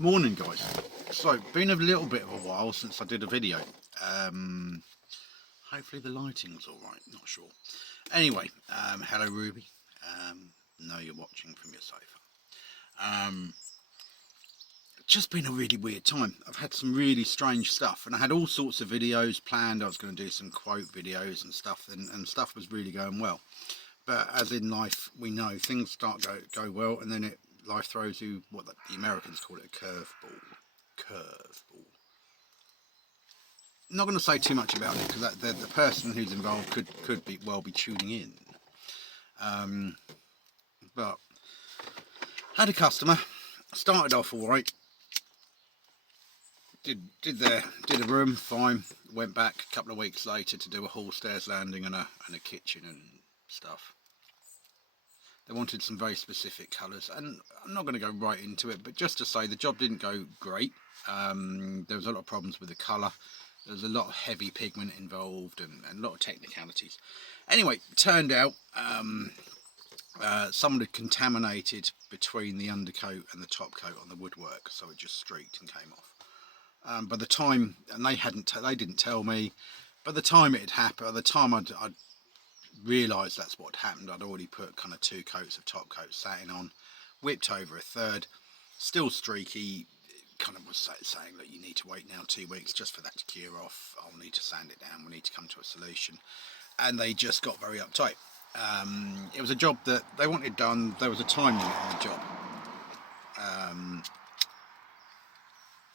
Morning guys. So been a little bit of a while since I did a video. Hopefully the lighting's alright, not sure. Anyway, hello Ruby. Know you're watching from your sofa. Just been a really weird time. I've had some really strange stuff and I had all sorts of videos planned. I was going to do some quote videos and stuff, and stuff was really going well. But as in life, we know things start go well, and then life throws you what the Americans call it, a curveball. Curveball. Not going to say too much about it because the person who's involved could well be tuning in. But had a customer, started off all right. Did a room fine. Went back a couple of weeks later to do a hall stairs landing and a kitchen and stuff. They wanted some very specific colours, and I'm not going to go right into it, but just to say the job didn't go great. There was a lot of problems with the colour. There was a lot of heavy pigment involved and a lot of technicalities. Anyway, turned out someone had contaminated between the undercoat and the top coat on the woodwork, so it just streaked and came off. By the time, and they didn't tell me, by the time it had happened, by the time I'd realised that's what had happened, I'd already put kind of 2 coats of top coat satin on, whipped over a third, still streaky. Kind of was saying that you need to wait now 2 weeks just for that to cure off. I'll need to sand it down, we need to come to a solution. And they just got very uptight. It was a job that they wanted done. There was a time limit on the job.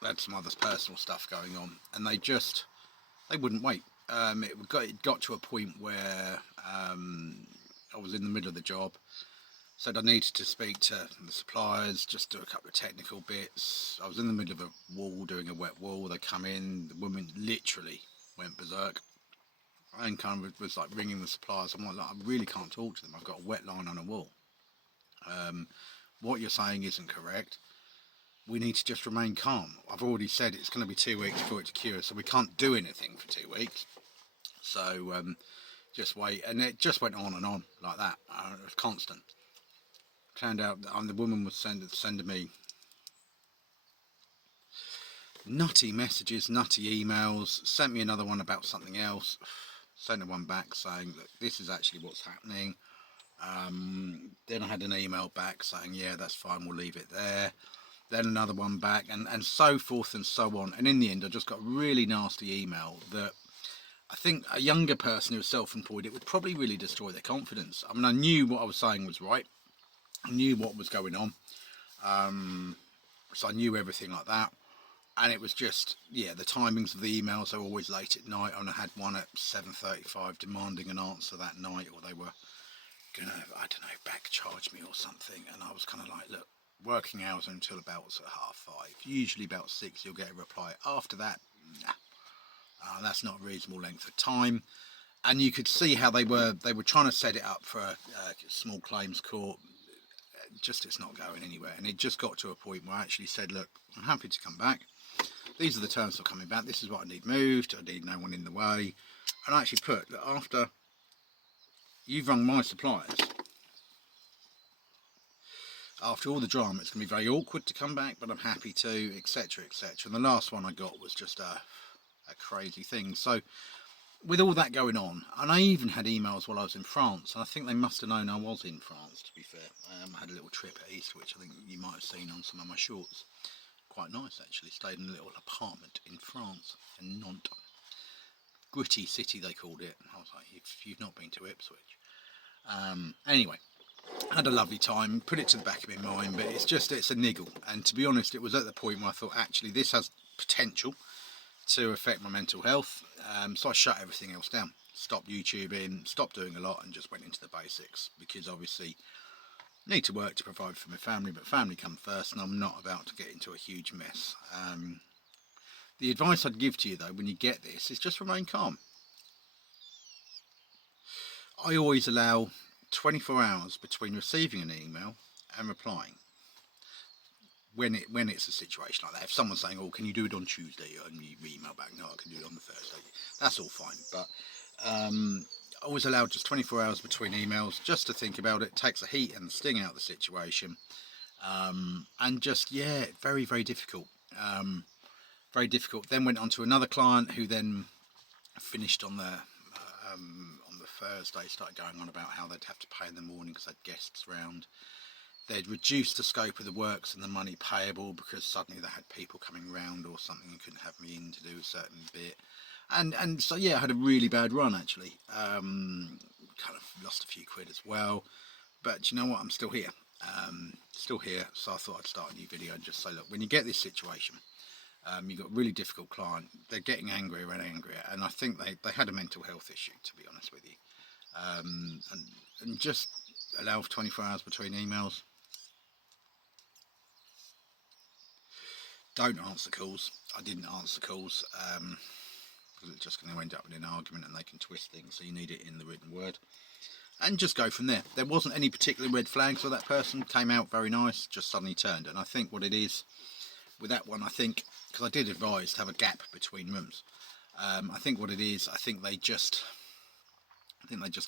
They had some other personal stuff going on, and they wouldn't wait. It got to a point where I was in the middle of the job, said I needed to speak to the suppliers, just do a couple of technical bits. I was in the middle of a wall, doing a wet wall. They come in, the woman literally went berserk and kind of was like ringing the suppliers. I'm like, I really can't talk to them. I've got a wet line on a wall. What you're saying isn't correct. We need to just remain calm. I've already said it's going to be 2 weeks for it to cure, so we can't do anything for 2 weeks. So just wait. And it just went on and on like that. It was constant. Turned out that the woman was sending me nutty messages, nutty emails, sent me another one about something else, sent one back saying that this is actually what's happening. Then I had an email back saying, yeah, that's fine, we'll leave it there. Then another one back, and so forth and so on. And in the end, I just got a really nasty email that I think a younger person who was self-employed, it would probably really destroy their confidence. I mean, I knew what I was saying was right. I knew what was going on. So I knew everything like that. And it was just, yeah, the timings of the emails are always late at night. And I had one at 7:35 demanding an answer that night, or they were going to, I don't know, back charge me or something. And I was kind of like, look, working hours are until about 5:30. Usually about 6 you'll get a reply. After that, nah. That's not a reasonable length of time. And you could see how they were trying to set it up for a small claims court. Just, it's not going anywhere. And it just got to a point where I actually said, look, I'm happy to come back. These are the terms for coming back. This is what I need moved. I need no one in the way. And I actually put that after you've rung my suppliers, after all the drama, it's going to be very awkward to come back, but I'm happy to, etc, etc. And the last one I got was just a crazy thing. So with all that going on, and I even had emails while I was in France, and I think they must have known I was in France, to be fair. I had a little trip at Easter, which I think you might have seen on some of my shorts. Quite nice, actually. Stayed in a little apartment in France, in Nantes. Gritty city, they called it. I was like, if you've not been to Ipswich. Anyway, had a lovely time, put it to the back of my mind, but it's a niggle. And to be honest, it was at the point where I thought, actually, this has potential to affect my mental health. So I shut everything else down, stopped YouTubing, stopped doing a lot, and just went into the basics, because obviously I need to work to provide for my family, but family come first, and I'm not about to get into a huge mess. The advice I'd give to you though when you get this is just remain calm. I always allow 24 hours between receiving an email and replying. When it's a situation like that, if someone's saying, oh, can you do it on Tuesday, and you email back, no, I can do it on the Thursday, that's all fine. But I always allow just 24 hours between emails just to think about it. Takes the heat and the sting out of the situation, And just, yeah, very, very difficult. Very difficult. Then went on to another client who then finished on the Thursday, started going on about how they'd have to pay in the morning because they had guests round. They'd reduced the scope of the works and the money payable because suddenly they had people coming round or something and couldn't have me in to do a certain bit. And so, yeah, I had a really bad run, actually. Kind of lost a few quid as well. But you know what? I'm still here. Still here. So I thought I'd start a new video and just say, look, when you get this situation, you've got a really difficult client. They're getting angrier and angrier. And I think they had a mental health issue, to be honest with you. And just allow for 24 hours between emails. Don't answer calls. I didn't answer calls because it's just going to end up in an argument and they can twist things, so you need it in the written word. And just go from there. There wasn't any particular red flags, so that person came out very nice, just suddenly turned. And I think what it is with that one, I think, because I did advise to have a gap between rooms, I think what it is, I think they just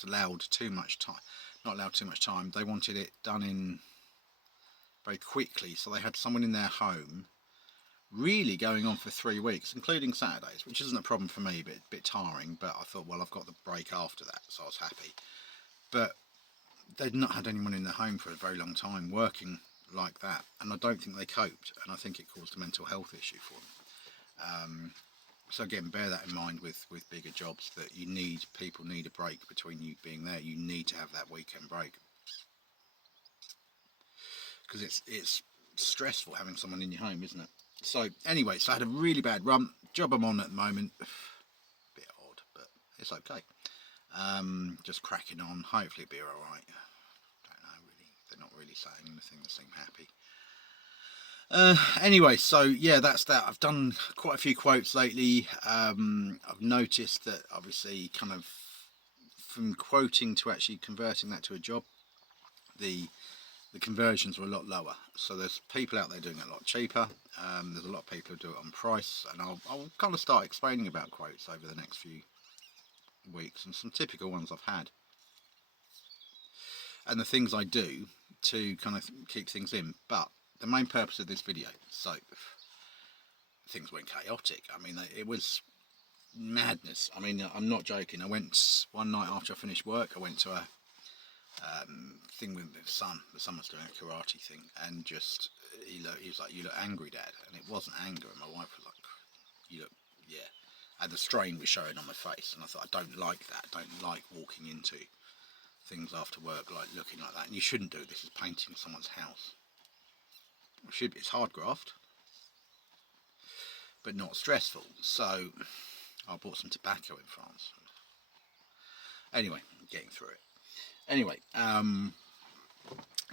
allowed too much time. Not allowed too much time. They wanted it done in very quickly, so they had someone in their home really going on for 3 weeks, including Saturdays, which isn't a problem for me, but a bit tiring. But I thought, well, I've got the break after that, so I was happy. But they'd not had anyone in their home for a very long time working like that, and I don't think they coped, and I think it caused a mental health issue for them. So again, bear that in mind with bigger jobs, that people need a break between you being there. You need to have that weekend break, because it's stressful having someone in your home, isn't it? So anyway, so I had a really bad run. Job I'm on at the moment, bit odd, but it's okay. Just cracking on. Hopefully it'll be all right. Don't know really. They're not really saying anything. They seem happy. Anyway, so yeah, that's that. I've done quite a few quotes lately. I've noticed that obviously, kind of from quoting to actually converting that to a job, the conversions were a lot lower. So there's people out there doing it a lot cheaper. There's a lot of people who do it on price, and I'll kind of start explaining about quotes over the next few weeks and some typical ones I've had and the things I do to kind of keep things in. But the main purpose of this video, so things went chaotic. I mean, it was madness. I mean, I'm not joking. I went one night after I finished work, I went to a thing with the son. The son was doing a karate thing, and just he was like, "You look angry, Dad," and it wasn't anger. And my wife was like, "You look, yeah." And the strain was showing on my face, and I thought, I don't like that. I don't like walking into things after work like looking like that. And you shouldn't do this. Is painting someone's house. It's hard graft, but not stressful. So I bought some tobacco in France. Anyway, getting through it. Anyway,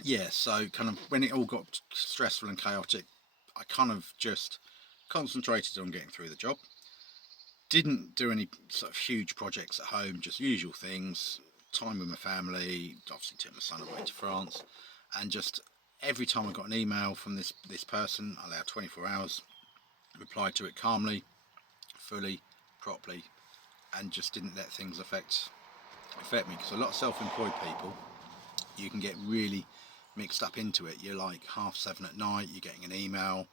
yeah, so kind of when it all got stressful and chaotic, I kind of just concentrated on getting through the job. Didn't do any sort of huge projects at home, just usual things, time with my family, obviously took my son away to France, and just every time I got an email from this person, I allowed 24 hours, replied to it calmly, fully, properly, and just didn't let things affect me, because a lot of self-employed people, you can get really mixed up into it. You're like 7:30 at night, you're getting an email,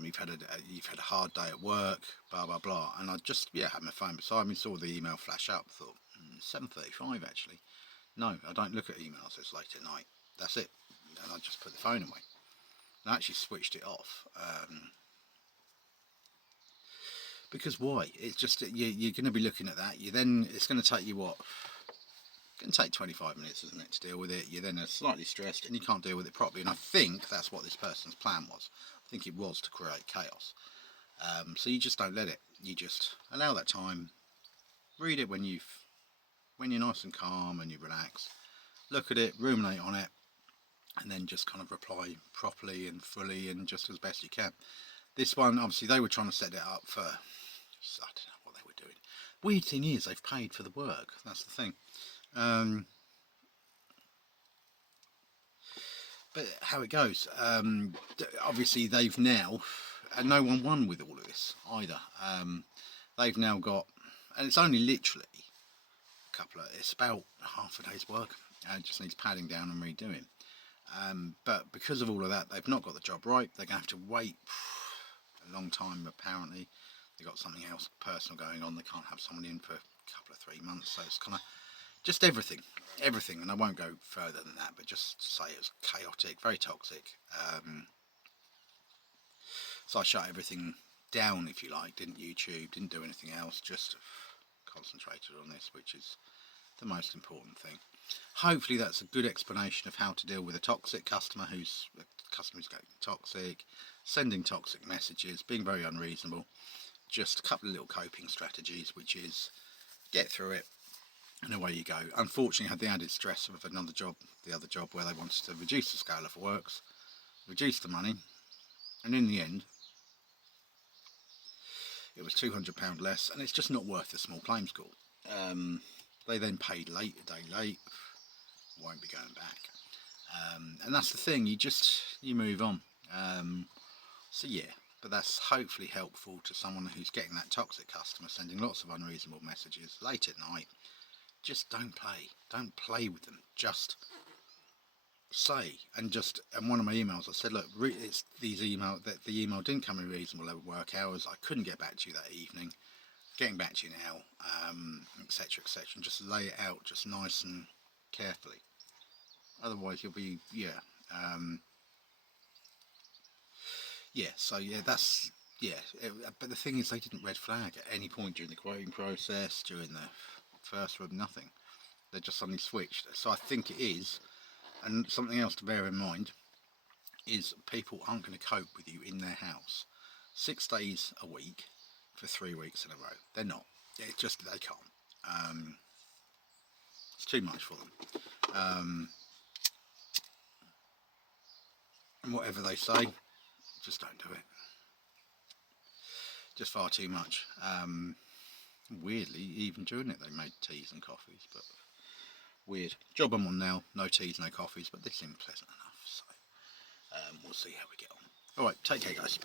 you've had a hard day at work, blah blah blah, and I just had my phone beside me, saw the email flash up, thought 7:35 actually. No, I don't look at emails this late at night. That's it, and I just put the phone away. And I actually switched it off. Because why? It's just you're going to be looking at that. It's going to take you what? It's going to take 25 minutes, isn't it, to deal with it? You're then slightly stressed and you can't deal with it properly. And I think that's what this person's plan was. I think it was to create chaos. So you just don't let it. You just allow that time. Read it when you're nice and calm and you relax. Look at it, ruminate on it, and then just kind of reply properly and fully and just as best you can. This one, obviously, they were trying to set it up for, I don't know what they were doing. Weird thing is, they've paid for the work. That's the thing. But how it goes, obviously they've now, and no one won with all of this either. They've now got, and it's only literally it's about half a day's work. It just needs padding down and redoing. But because of all of that, they've not got the job right. They're going to have to wait a long time, apparently. They've got something else personal going on. They can't have someone in for a couple of 3 months. So it's kind of just everything. And I won't go further than that, but just say it was chaotic, very toxic. So I shut everything down, if you like. Didn't YouTube, didn't do anything else, just concentrated on this, which is the most important thing. Hopefully that's a good explanation of how to deal with a toxic customer who's getting toxic, sending toxic messages, being very unreasonable. Just a couple of little coping strategies, which is get through it and away you go. Unfortunately, I had the added stress of another job, the other job, where they wanted to reduce the scale of works, reduce the money, and in the end it was £200 less, and it's just not worth the small claims court. They then paid late, a day late, won't be going back. And that's the thing, you move on. So yeah, but that's hopefully helpful to someone who's getting that toxic customer, sending lots of unreasonable messages late at night. Just don't play with them. Just say, and one of my emails I said, look, it's the email didn't come in reasonable work hours. I couldn't get back to you that evening. Getting back to you now, etc., etc., and just lay it out just nice and carefully. Otherwise, you'll be but the thing is, they didn't red flag at any point during the quoting process, during the first rub, nothing. They just suddenly switched. So I think it is, and something else to bear in mind is people aren't going to cope with you in their house 6 days a week for 3 weeks in a row. They're not. It's just they can't. It's too much for them. And whatever they say, just don't do it. Just far too much. Weirdly, even during it, they made teas and coffees, but weird. Job I'm on now, no teas, no coffees, but this seemed pleasant enough, so we'll see how we get on. Alright, take care, guys.